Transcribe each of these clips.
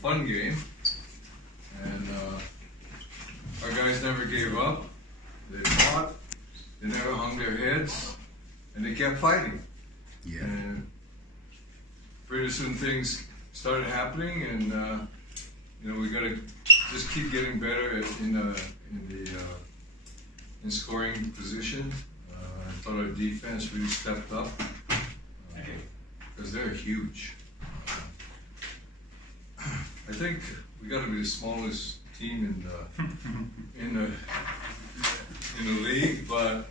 Fun game, and our guys never gave up. They fought, they never hung their heads, and they kept fighting. Yeah. And pretty soon things started happening, and we got to just keep getting better in scoring position. I thought our defense really stepped up because they're huge. I think we got to be the smallest team in the league, but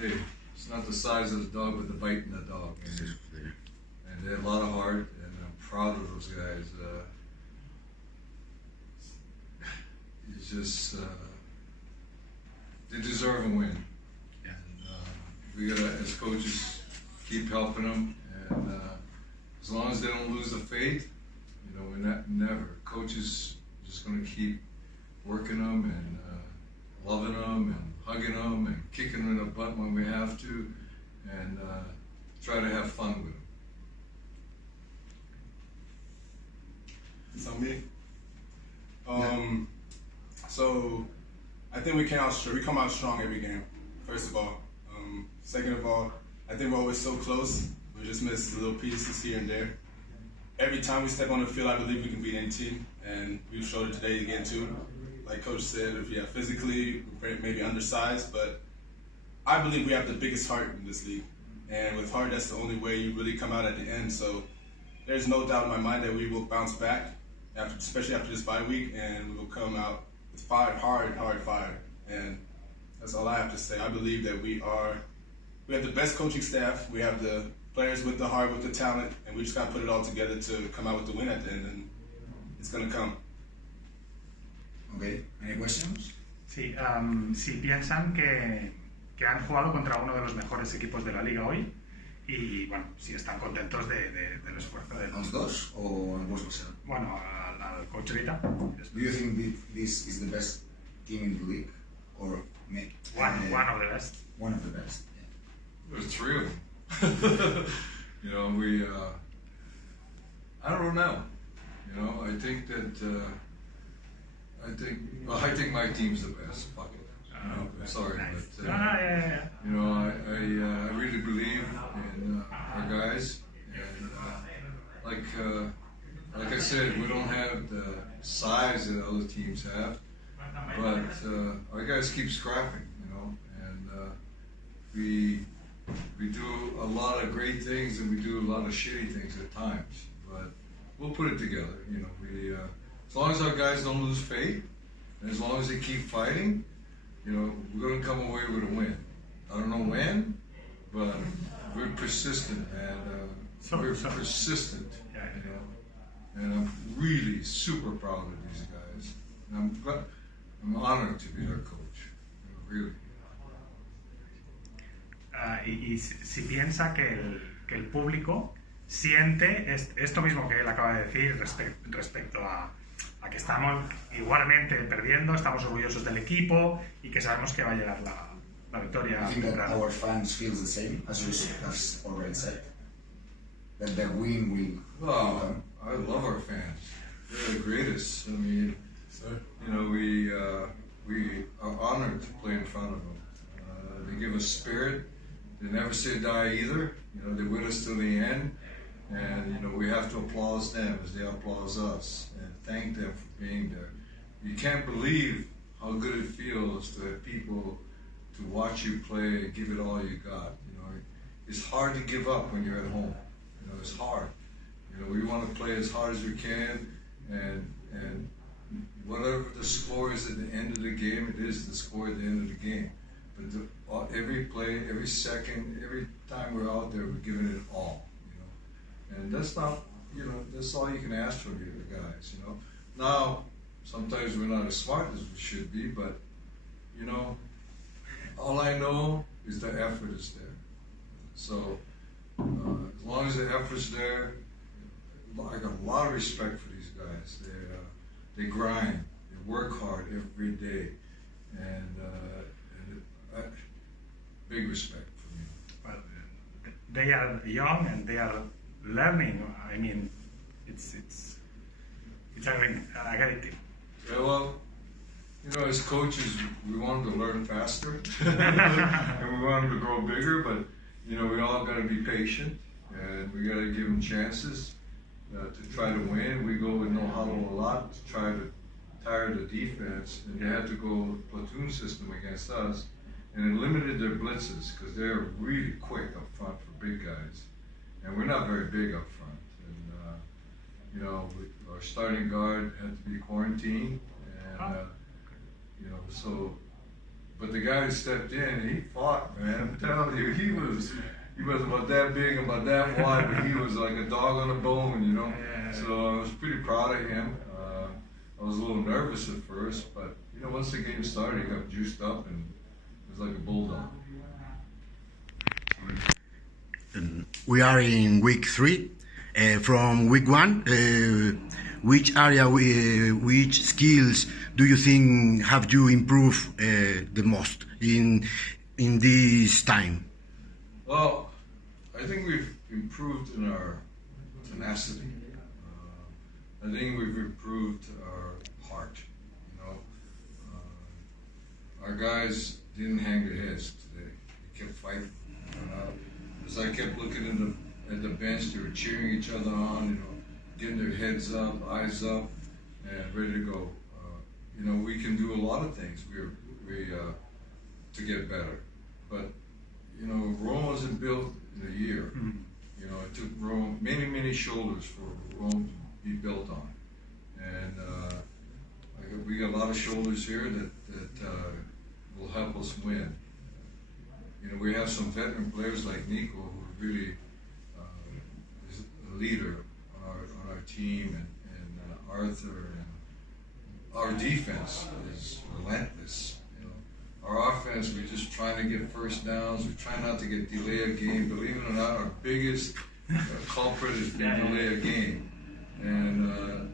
hey, it's not the size of the dog, but the bite in the dog. And they had a lot of heart, and I'm proud of those guys. It's just they deserve a win. Yeah. And, we gotta, as coaches, keep helping them, and as long as they don't lose the faith. We're never. Coaches just going to keep working them and loving them and hugging them and kicking them in the butt when we have to, and try to have fun with them. It's on me. So I think we come out strong every game. First of all, second of all, I think we're always so close. We just miss little pieces here and there. Every time we step on the field, I believe we can beat any team, and we've showed it today again too. Like Coach said, physically, we're maybe undersized, but I believe we have the biggest heart in this league. And with heart, that's the only way you really come out at the end. So there's no doubt in my mind that we will bounce back, especially after this bye week, and we will come out with hard fire. And that's all I have to say. I believe that we have the best coaching staff. We have the players with the heart, with the talent, and we just got to put it all together to come out with the win at the end, and it's going to come. Okay, any questions? Sí, si piensan que han jugado contra uno de los mejores equipos de la liga hoy y, bueno, si están contentos del esfuerzo de ¿Los dos o ambos los sean? Bueno, al coach Rita. Do you think this is the best team in the league? Or One of the best. One of the best, yeah. There's three of them. I don't know. I think that I think my team's the best. Fuck it. I'm sorry, Nice. but Yeah. I really believe in our guys, and like I said, we don't have the size that other teams have, but our guys keep scrapping, and we do a lot of great things and we do a lot of shitty things at times, but we'll put it together. As long as our guys don't lose faith, and as long as they keep fighting, we're going to come away with a win. I don't know when, but we're persistent, and we're persistent. And I'm really super proud of these guys. And I'm honored to be their coach. Really. Y si piensa que el público siente esto mismo que él acaba de decir respecto a que estamos igualmente perdiendo, estamos orgullosos del equipo y que sabemos que va a llegar la victoria. I think that our fans feel the same, as you have already said. That the win will come. I love our fans. They're the greatest. I mean, we are honored to play in front of them. They give us spirit. They never say die either. They're with us till the end, and we have to applaud them as they applaud us and thank them for being there. You can't believe how good it feels to have people to watch you play and give it all you got. It's hard to give up when you're at home. It's hard. We want to play as hard as we can, and whatever the score is at the end of the game, it is the score at the end of the game. But every play, every second, every time we're out there, we're giving it all, And that's not, that's all you can ask for the guys, Now, sometimes we're not as smart as we should be, but, all I know is the effort is there. So, as long as the effort's there, I got a lot of respect for these guys. They grind, they work hard every day, and big respect for me. Well, they are young and they are learning. I mean, it's It's addictive. Yeah, well, you know, as coaches, we want them to learn faster, and we want them to grow bigger. But you know, we all got to be patient, and we got to give them chances to try to win. We go with no huddle a lot to try to tire the defense, and they had to go platoon system against us, and it limited their blitzes because they're really quick up front for big guys, and we're not very big up front. And you know, our starting guard had to be quarantined, and you know, so. But the guy who stepped in, he fought, man. I'm telling you, he was about that big, about that wide, but he was like a dog on a bone, you know. So I was pretty proud of him. I was a little nervous at first, but you know, once the game started, he got juiced up and it was like a bulldog. We are in week 3. From week 1, which area, which skills do you think have you improved the most in this time? Well, I think we've improved in our tenacity. I think we've improved our heart. You know, our guys didn't hang their heads today. They kept fighting. As I kept looking at the bench, they were cheering each other on. You know, getting their heads up, eyes up, and ready to go. You know, we can do a lot of things. We to get better, but you know, Rome wasn't built in a year. You know, it took Rome many shoulders for Rome to be built on, and we got a lot of shoulders here that will help us win. You know, we have some veteran players like Niko who really is a leader on our team, and Arthur, and our defense is relentless. You know, our offense, we're just trying to get first downs. We try not to get delay a game. Believe it or not, our biggest culprit has been delay a game, and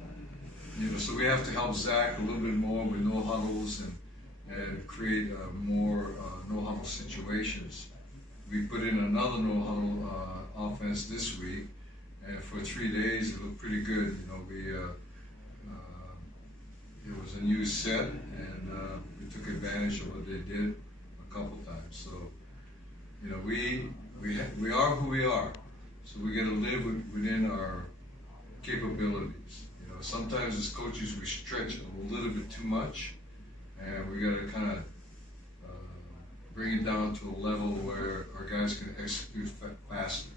you know, so we have to help Zach a little bit more with no huddles and create more no huddle situations. We put in another no huddle offense this week, and for 3 days it looked pretty good. You know, it was a new set, and we took advantage of what they did a couple times. So, you know, we are who we are. So we got to live within our capabilities. You know, sometimes as coaches we stretch a little bit too much, and we got to kind of bring it down to a level where our guys can execute faster.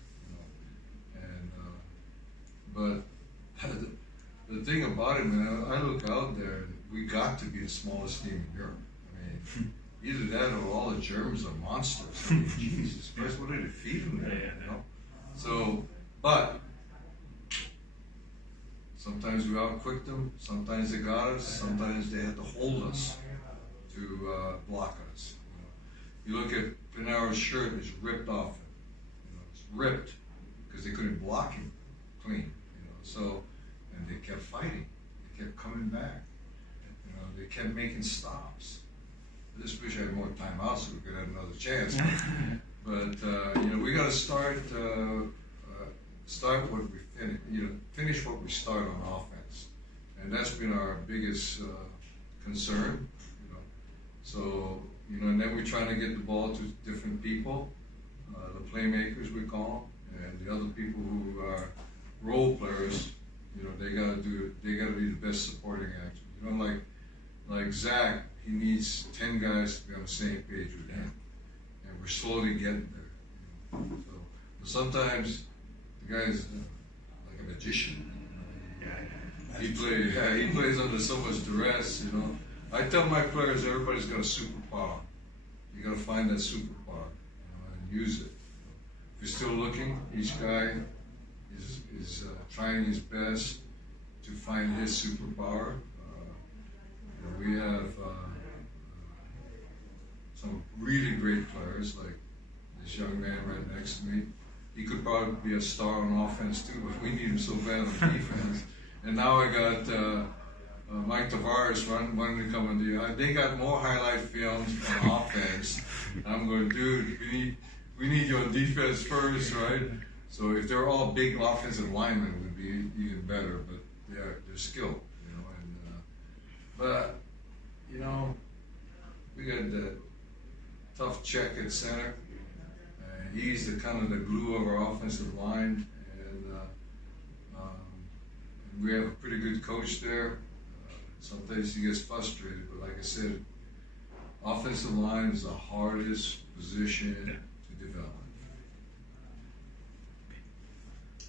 You know, and but the thing about it, man, I look out there, and we got to be the smallest team in Europe. I mean, either that or all the Germans are monsters. I mean, Jesus Christ, what are they feeding them? You know? So, but sometimes we outquicked them, sometimes they got us, sometimes they had to hold us to block us. You know? You look at Pinaro's shirt, it's ripped off him. You know, it's ripped because they couldn't block him clean. You know, so. And they kept fighting. They kept coming back. You know, they kept making stops. I just wish I had more time out so we could have another chance. But you know, we got to start what we finish. You know, finish what we start on offense, and that's been our biggest concern. You know, so you know, and then we're trying to get the ball to different people, the playmakers we call, and the other people who are role players. You know, they gotta do it. They gotta be the best supporting actor. You know, like Zach, he needs 10 guys to be on the same page with him, and we're slowly getting there. You know? So sometimes the guy's like a magician. He plays under so much duress. You know, I tell my players, everybody's got a superpower. You gotta find that superpower, you know, and use it. If you're still looking, each guy is trying his best to find his superpower. You know, we have some really great players, like this young man right next to me. He could probably be a star on offense too, but we need him so bad on defense. And now I got Mike Tavares wanting to come in the. They got more highlight films on offense. I'm going, dude, we need you on defense first, right? So if they're all big offensive linemen, it would be even better. But they're skilled. check at center. He's the kind of the glue of our offensive line, and we have a pretty good coach there. Sometimes he gets frustrated, but like I said, offensive line is the hardest position to develop.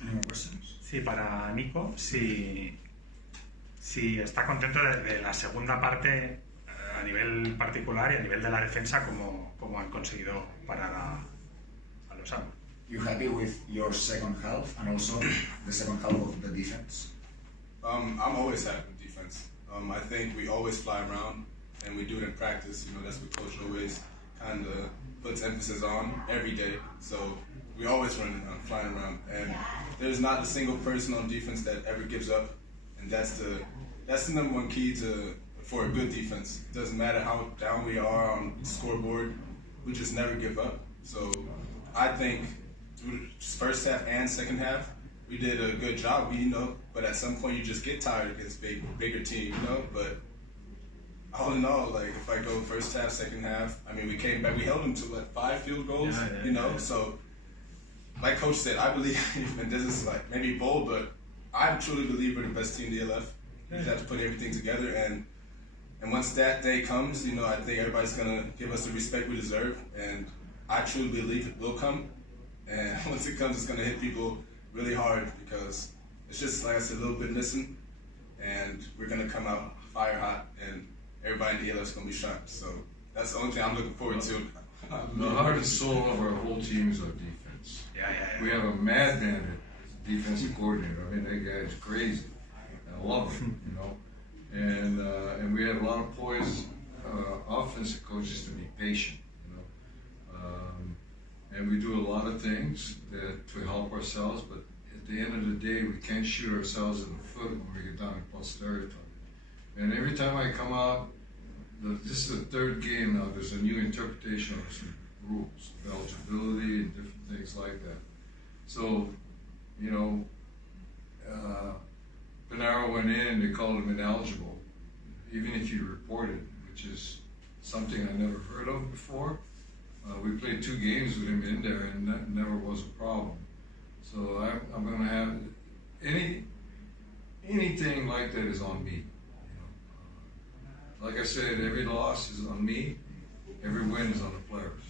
Any more questions? Sí, para Nico, si está contento de la segunda parte a nivel particular y a nivel de la defensa, como han conseguido parar a los Amos. You happy with your second half and also the second half of the defense? I'm always happy with defense. I think we always fly around, and we do it in practice. You know, that's what Coach always kind of puts emphasis on every day. So we always run flying around, and there's not a single person on defense that ever gives up, and that's the number one key for a good defense. It doesn't matter how down we are on the scoreboard, we just never give up. So I think through first half and second half, we did a good job, you know, but at some point you just get tired against bigger team, you know, but all in all, like, if I go first half, second half, I mean, we came back, we held them to, 5 field goals, you know, so, like Coach said, I believe, and this is, like, maybe bold, but I truly believe we're the best team in the ELF. We just have to put everything together, and once that day comes, you know, I think everybody's going to give us the respect we deserve, and I truly believe it will come, and once it comes, it's going to hit people really hard, because it's just, like I said, a little bit missing, and we're going to come out fire hot, and everybody in the ELF is going to be shocked. So that's the only thing I'm looking forward to. The heart and soul of our whole team is our defense. We have a madman at defensive coordinator. I mean, that guy is crazy. I love him, you know. And we have a lot of poised offensive coaches to be patient, you know. And we do a lot of things to help ourselves, but at the end of the day, we can't shoot ourselves in the foot when we get down in plus territory. And every time I come out, this is the third game now, there's a new interpretation of some rules, of eligibility and different things like that. So, you know, Pinaro went in and they called him ineligible, even if you report it, which is something I never heard of before. We played 2 games with him in there, and that never was a problem. So I'm going to have anything like that is on me. You know? Like I said, every loss is on me. Every win is on the players.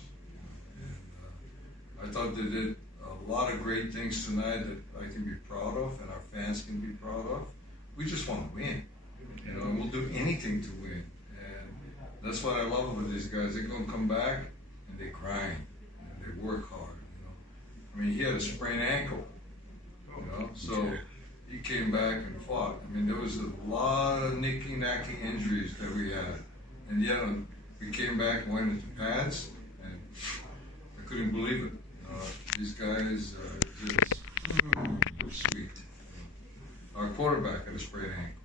And I thought they did a lot of great things tonight that I can be proud of, and our fans can be proud of. We just want to win, you know, and we'll do anything to win. And that's what I love about these guys. They're going to come back and they grind, and they work hard. You know, I mean, he had a sprained ankle, you know, so he came back and fought. I mean, there was a lot of nicky-nacky injuries that we had, and yet we came back and went into pads, and I couldn't believe it. These guys are just sweet. Our quarterback had a sprained ankle,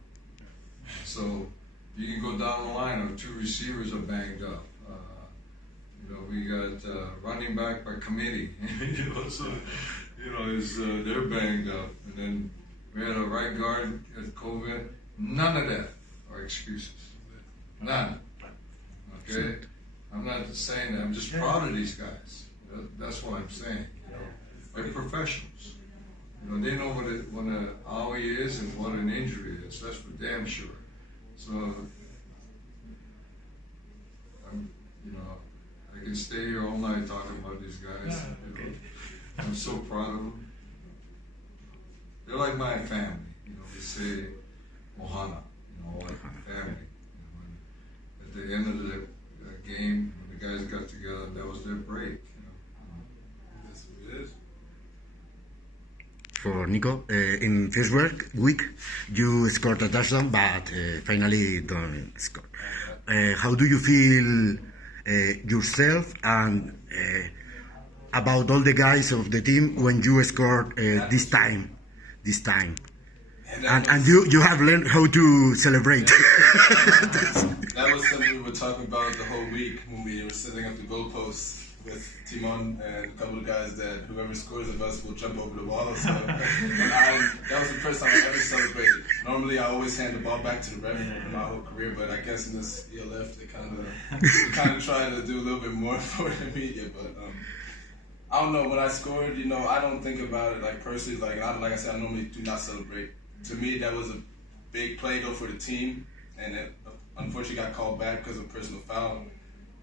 so you can go down the line. Our 2 receivers are banged up. You know, we got running back by committee. You know, so you know, they're banged up, and then we had a right guard at COVID. None of that are excuses. None. Okay, I'm not saying that. I'm just proud of these guys. That's what I'm saying. You know, they're professionals. You know, they know what an owie is and what an injury is. That's for damn sure. So, you know, I can stay here all night talking about these guys. You know, I'm so proud of them. They're like my family. You know, we say Ohana. You know, like my family. You know, and at the end of the game, when the guys got together, that was their break. For Nico, in first week you scored a touchdown, but finally don't score. How do you feel yourself and about all the guys of the team when you scored this time? And you have learned how to celebrate. That was something we were talking about the whole week when we were setting up the goalposts. with Timon and a couple of guys that whoever scores of us will jump over the wall. So that was the first time I ever celebrated. Normally, I always hand the ball back to the ref in my whole career, but I guess in this ELF, they kind of try to do a little bit more for the media. But I don't know. When I scored, I don't think about it like personally. Like I said, I normally do not celebrate. To me, that was a big play though for the team, and it unfortunately got called back because of a personal foul.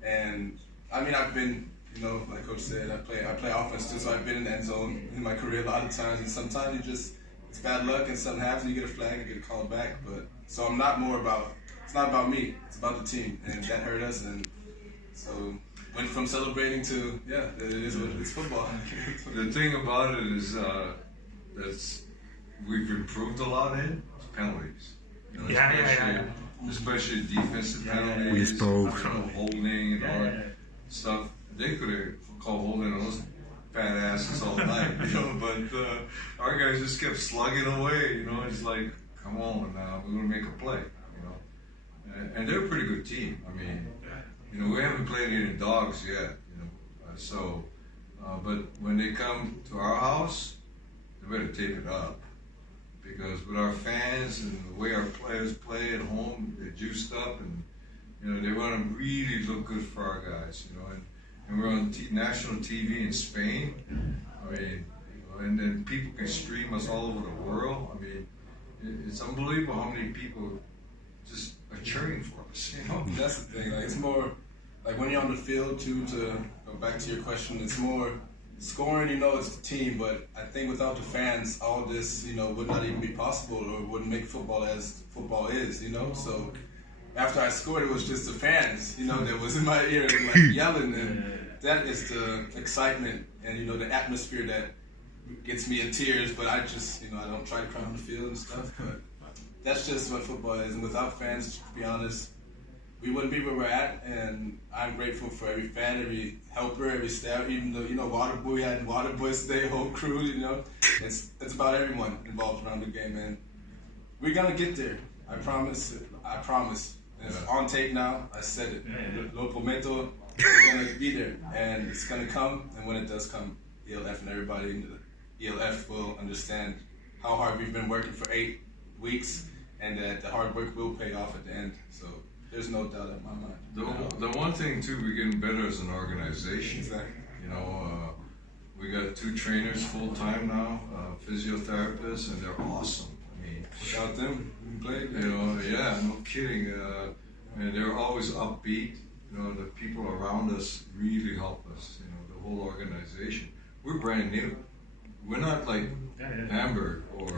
And I mean, I've been, like Coach said, I play offense too, so I've been in the end zone in my career a lot of times, and sometimes it's bad luck and something happens, you get a flag and get a call back. But so it's not about me, it's about the team, and that hurt us, and so went from celebrating to, it is what it's football. The thing about it is that's we've improved a lot in penalties. Especially defensive penalties, We spoke. holding and all that stuff. They could have called holding on those fat asses all night, but our guys just kept slugging away, It's like, come on now, we're going to make a play, And they're a pretty good team. I mean, we haven't played any dogs yet, but when they come to our house, they better tape it up. Because with our fans and the way our players play at home, they're juiced up and, they want to really look good for our guys, and we're on national TV in Spain. I mean, and then people can stream us all over the world. I mean, it's unbelievable how many people just are cheering for us, That's the thing. Like, it's more, like when you're on the field too, to go back to your question, it's more scoring, it's the team, but I think without the fans, all this, would not even be possible or wouldn't make football as football is, So after I scored, it was just the fans, that was in my ear, like yelling, and that is the excitement and, the atmosphere that gets me in tears, but I just, I don't try to cry on the field and stuff, but that's just what football is, and without fans, to be honest, we wouldn't be where we're at, and I'm grateful for every fan, every helper, every staff, even though, Waterboy, we had Waterboys today, whole crew, It's about everyone involved around the game, and we're going to get there. I promise. It's on tape now. I said it. Lo prometo. We're going to be there, and it's going to come, and when it does come, ELF and everybody in the ELF will understand how hard we've been working for 8 weeks, and that the hard work will pay off at the end. So there's no doubt in my mind. The one thing too, we're getting better as an organization. Exactly. We got 2 trainers full time now, physiotherapists, and they're awesome. I mean, without them, we played. No kidding. And they're always upbeat. The people around us really help us. The whole organization. We're brand new. We're not like Hamburg or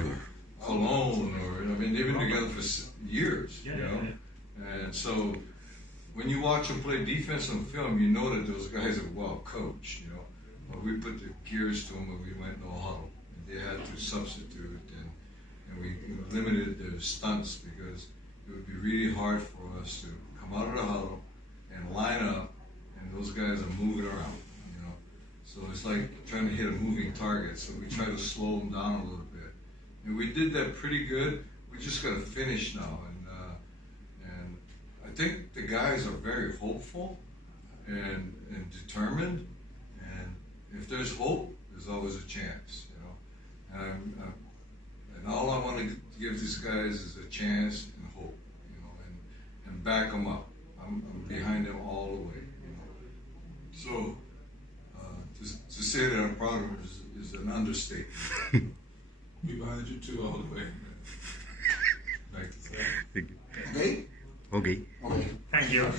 Cologne they've been together for years. And so when you watch them play defense on film, you know that those guys are well coached, But we put the gears to them when we went no huddle. And they had to substitute, and we limited their stunts because it would be really hard for us to come out of the huddle and line up, and those guys are moving around, So it's like trying to hit a moving target. So we try to slow them down a little bit. And we did that pretty good. We just got to finish now. And I think the guys are very hopeful and determined. And if there's hope, there's always a chance, And all I want to give these guys is a chance and hope, and back them up. I'm behind them all the way, So to say that I'm proud of them is an understatement. Be behind you too all the way. Okay? Okay. Okay. Thank you.